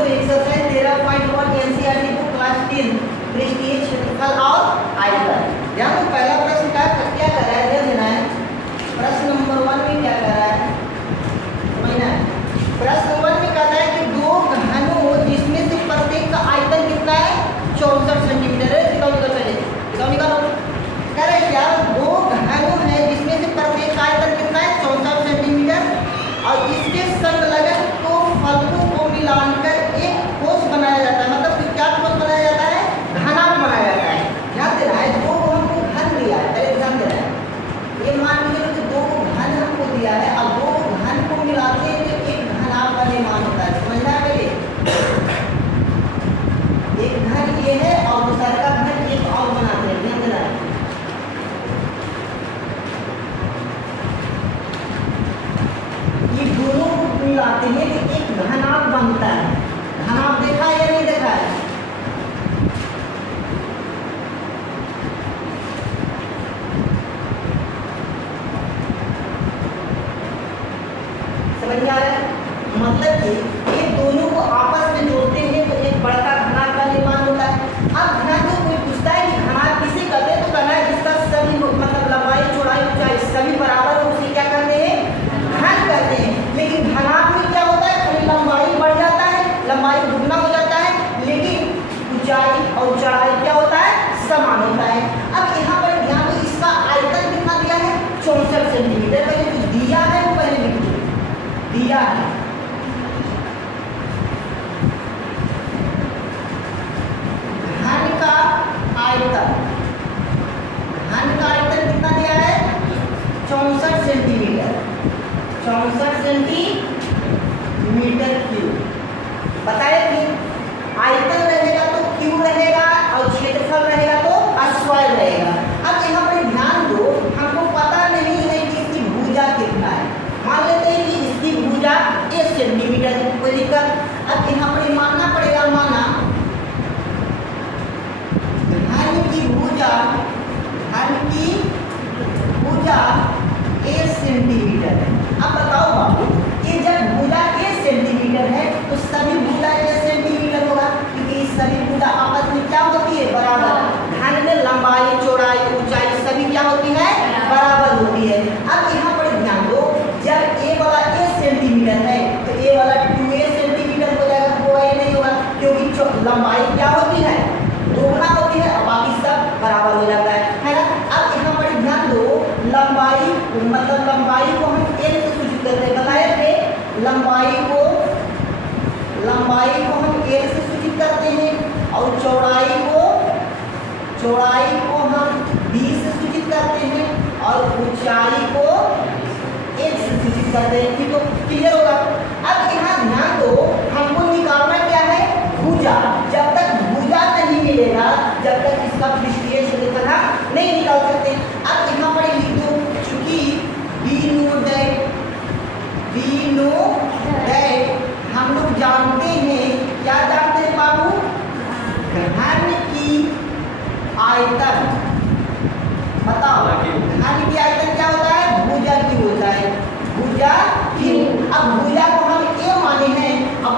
दो exercise 13.1 NCERT book class 10 पृष्ठीय क्षेत्रफल और आयतन। यहाँ पे पहला प्रश्न क्या कर रहा है, ध्यान देना है। प्रश्न नंबर 1 में क्या कर रहा है, समझना है। प्रश्न 1 में कहता है कि दो घनों जिसमें से प्रत्येक का आयतन कितना है, 64 सेंटीमीटर है। निकालो। कह रहे क्या, दो घनों है जिसमें से प्रत्येक का आयतन कितना है, 64 सेंटीमीटर, और इसके संलग्न को फलकों को मिलाकर एक ठोस बनाया जाता है। मतलब क्या ठोस बनाया जाता है, घनाभ बनाया जाता है। ध्यान देना है, दो को हमको घन दिया है, पहले ध्यान देना है। ये मान लीजिए कि दो घन हमको दिया है, अब दो घन को मिलाते हैं तो एक घनाभ का निर्माण होता है। समझना है पहले, एक घन ये है और दूसरा का घन एक और बनाते हैं। ध्यान देना है, ये दोनों को मिलाते हैं तो एक घनाभ बनता है। घनाभ देखा है या नहीं देखा है, समझ में आ रहा है। मतलब कि ये दोनों को आपस में जोड़ते हैं तो एक बड़का घनाभ का निर्माण होता है। अब घनाभ को कोई पूछता है कि घनाभ किसे कहते हैं, तो कहना है जिसका सभी मतलब लंबाई चौड़ाई ऊंचाई सभी बराबर हो, उसे क्या करते हैं, घन कहते हैं। लेकिन घनाभ में क्या होता है, खाली लंबाई बढ़ जाता है, लंबाई दुगना हो जाता है, लेकिन ऊंचाई और चौड़ाई क्या होता है, समान होता है। अब यहाँ पर ध्यान दो, इसका आयतन कितना दिया है, 64 सेंटीमीटर। पहले जो दिया है वो पहले लिख दो, दिया है। घन का आयतन कितना दिया है, 64 सेंटीमीटर, 64 सेंटीमीटर क्यूब। बताए कि आयतन रहेगा तो क्यूब रहेगा और क्षेत्रफल रहेगा तो स्क्वायर रहेगा। अब यहाँ पर ध्यान दो, हमको पता नहीं है कि इसकी भुजा कितना है। मान लेते हैं कि इसकी भुजा 1 सेंटीमीटर है, कोई दिक्कत। अब यहाँ पर मानना पड़ेगा, माना घन की भुजा 1 सेंटीमीटर है। अब बताओ बाबू, ये जब भुजा 1 सेंटीमीटर है तो सभी भुजा 1 सेंटीमीटर होगा, क्योंकि सभी भुजा आपस में क्या होती है, बराबर। घन में लंबाई चौड़ाई ऊंचाई सभी क्या होती है, बराबर होती है। अब यहाँ पर ध्यान दो, जब ए वाला 1 सेंटीमीटर है तो ए वाला 2 सेंटीमीटर हो जाएगा, होगा या नहीं होगा, क्योंकि लंबाई क्या होती है, दोगुना होती है, और बाकी सब बराबर हो जाता है ना। अब यहाँ पर ध्यान दो, लंबाई मतलब लंबाई को हम एल से सूचित करते हैं, बताए थे। लंबाई को हम एल से सूचित करते हैं, और चौड़ाई को हम बी से सूचित करते हैं, और ऊंचाई को एक से सूचित करते हैं। ठीक, तो क्लियर होगा। अब यहाँ ध्यान दो, हमको निकालना क्या है, भुजा। जब तक भुजा नहीं मिलेगा, जब तक इसका पृष्ठीय क्षेत्रफल हम नहीं निकाल सकते। अब यहाँ पर लिख दो, चूंकि बी नो दैट हम लोग जानते हैं, क्या जानते हैं बाबू, घन की आयतन। बताओ, घन की आयतन क्या होता है, भुजा क्यूब होता है, भुजा क्यूब। अब भुजा को हम ए माने हैं। अब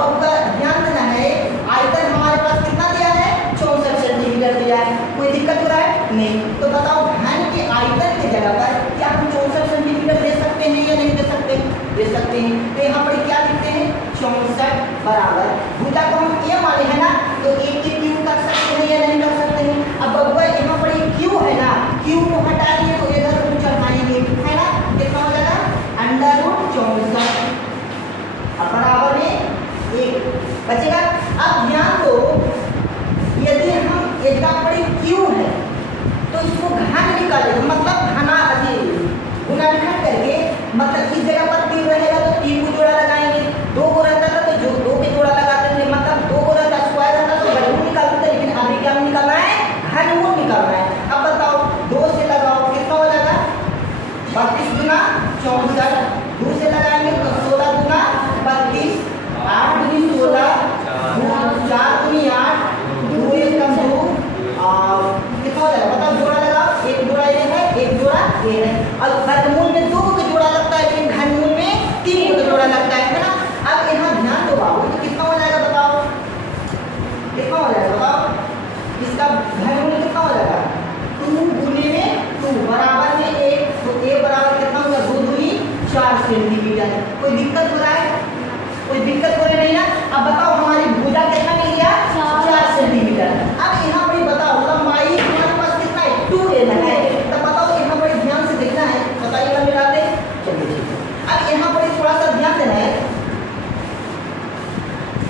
ध्यान देना है, आयतन हमारे पास कितना दिया है, 64 सेंटीमीटर दिया है। कोई दिक्कत हो रहा है, नहीं। तो बताओ, घन के आयतन की जगह पर क्या हम 64 सेंटीमीटर दे सकते हैं या नहीं दे सकते, दे सकते हैं। तो यहाँ पर क्या लिखते हैं, 64 बराबर भुजा को हम ए माने हैं ना, तो एक के क्यूब कर सकते हैं या नहीं कर सकते हैं। अब बब्बर यहाँ पर ये क्यू है ना, क्यू को हटा दिए तो इधर को चढ़ाएंगे, है ना, कितना हो जाएगा, √64 बराबर में 1 बचेगा। अब ध्यान दो, यदि हम इसका पर क्यू है तो इसको घन निकालेंगे, मतलब गुणनखंड करके, मतलब इस जगह पर 3 रहेगा तो 3 को जोड़ा लगाएंगे, 2 को रहता था तो जो 2 के जोड़ा लगाते थे, मतलब 2 को रहता स्क्वायर रहता तो वर्गमूल निकालते थे। लेकिन अभी क्या निकालना है, घनमूल निकालना है। अब बताओ, 2 से लगाओ कितना हो जाएगा, 32 गुना 64, 2 से लगाएंगे तो 16 गुना 32, 8 दूनी 16, 4 दूनी 8, 2 1 2, और कितना हो जाएगा, बताओ जोड़ा लगाओ, एक जोड़ा ये है, एक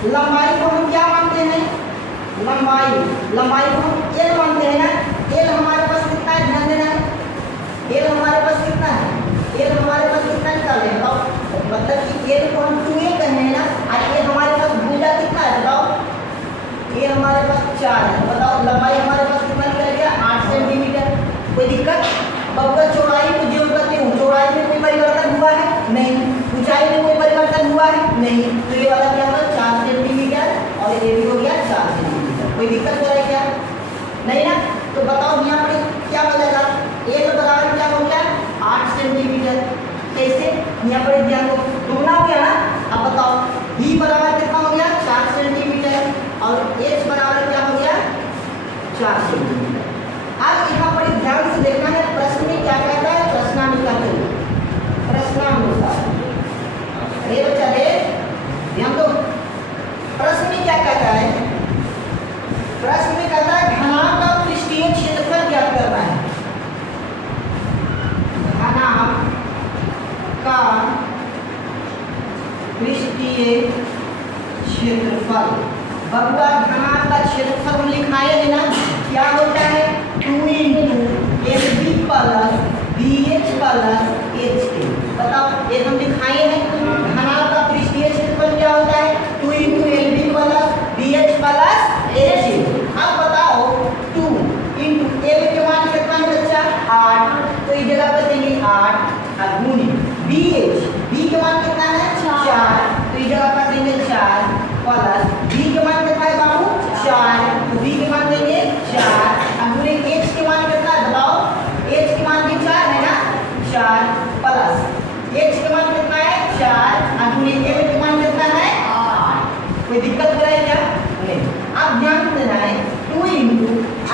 लंबाई को हम क्या मानते हैं? लंबाई को हम एल मानते हैं ना। एल हमारे पास कितना है, ध्यान देना है। एल हमारे पास कितना है? एल हमारे पास कितना निकाले बताओ? मतलब कि एल को हम 2a कहे हैं ना, और एल हमारे पास भुजा कितना है बताओ? एल हमारे पास 4 है। बताओ लंबाई हमारे पास कितना निकल गया? 8 सेंटीमीटर। कोई दिक्कत? बब्बर चौड़ाई को जो कहते हैं, चौड़ाई में कोई परिवर्तन हुआ है? नहीं। ऊंचाई में कोई परिवर्तन हुआ है? नहीं। तो ये वाला क्या होगा? 4 सेंटीमीटर, और ये भी हो गया 4 सेंटीमीटर। कोई दिक्कत हो रहा है क्या? नहीं ना। तो बताओ यहाँ पर क्या बनेगा? एल बराबर क्या हो गया? 8 सेंटीमीटर। कैसे? यहाँ पर ध्यान दो, दुगना हो गया ना। अब बताओ v बराबर कितना हो गया? 4 सेंटीमीटर, और h बराबर क्या हो गया? 4 सेंटीमीटर। अब यहाँ पर ध्यान से देखना है प्रश्न में क्या कहता है। प्रश्नानुसार अरे बच्चा रे ध्यान दो, प्रश्न में क्या कहता है? प्रश्न में कहता है घनाभ का पृष्ठीय क्षेत्रफल ज्ञात करना है। घनाभ का पृष्ठीय क्षेत्रफल। बबुआ घनाभ का क्षेत्रफल हम लिखाए हैं ना, क्या होता है? 2 × LB plus BH plus HK। बताओ ये हम लिखाए हैं। घनाभ का पृष्ठीय क्षेत्रफल क्या होता है? 2 × LB plus BH plus HK। अब बताओ 2 × L के मान कितना है बच्चा? 8। तो इस जगह पर देंगे 8, और गुणे BH, B के मान कितना है? 4। तो इस जगह पर देंगे 4, प्लस B के मान कितना है बाबू? 4। तो B के मान देंगे 4, और गुणे H के मान कितना है बताओ? H के मान भी 4 है ना, 4 प्लस H के मान कितना है? 4, और गुणे L के मान कितना है? 8। कोई दिक्कत हो रहा है क्या? नहीं। अब ध्यान देना है 2 ×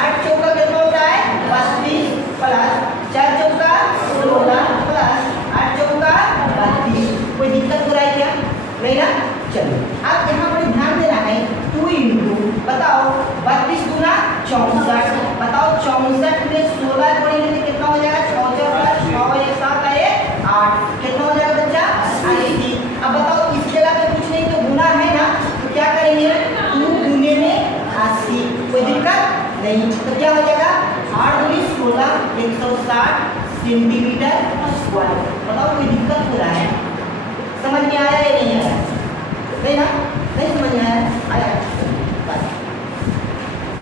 8 चौका कितना होता है? 32 प्लस 4 चौका 16 प्लस 8 चौका 32। कोई दिक्कत हो रहा है क्या? नहीं ना। चलिए अब यहाँ पर ध्यान देना है 2 × बताओ 32 गुना 64। बताओ 64 में 16 जोड़ेंगे तो कितना हो जाएगा? 64 + 6 एक साथ आए 8। कितना हो जाएगा बच्चा? 80। अब बताओ इस जगह पे कुछ नहीं तो गुना है ना, तो क्या करेंगे? 2 गुने में 80। कोई दिक्कत नहीं। तो क्या हो जाएगा? 8 × 16 160 सेंटीमीटर स्क्वायर। बताओ कोई दिक्कत हो रहा है? समझ में आया या नहीं आया? नहीं ना।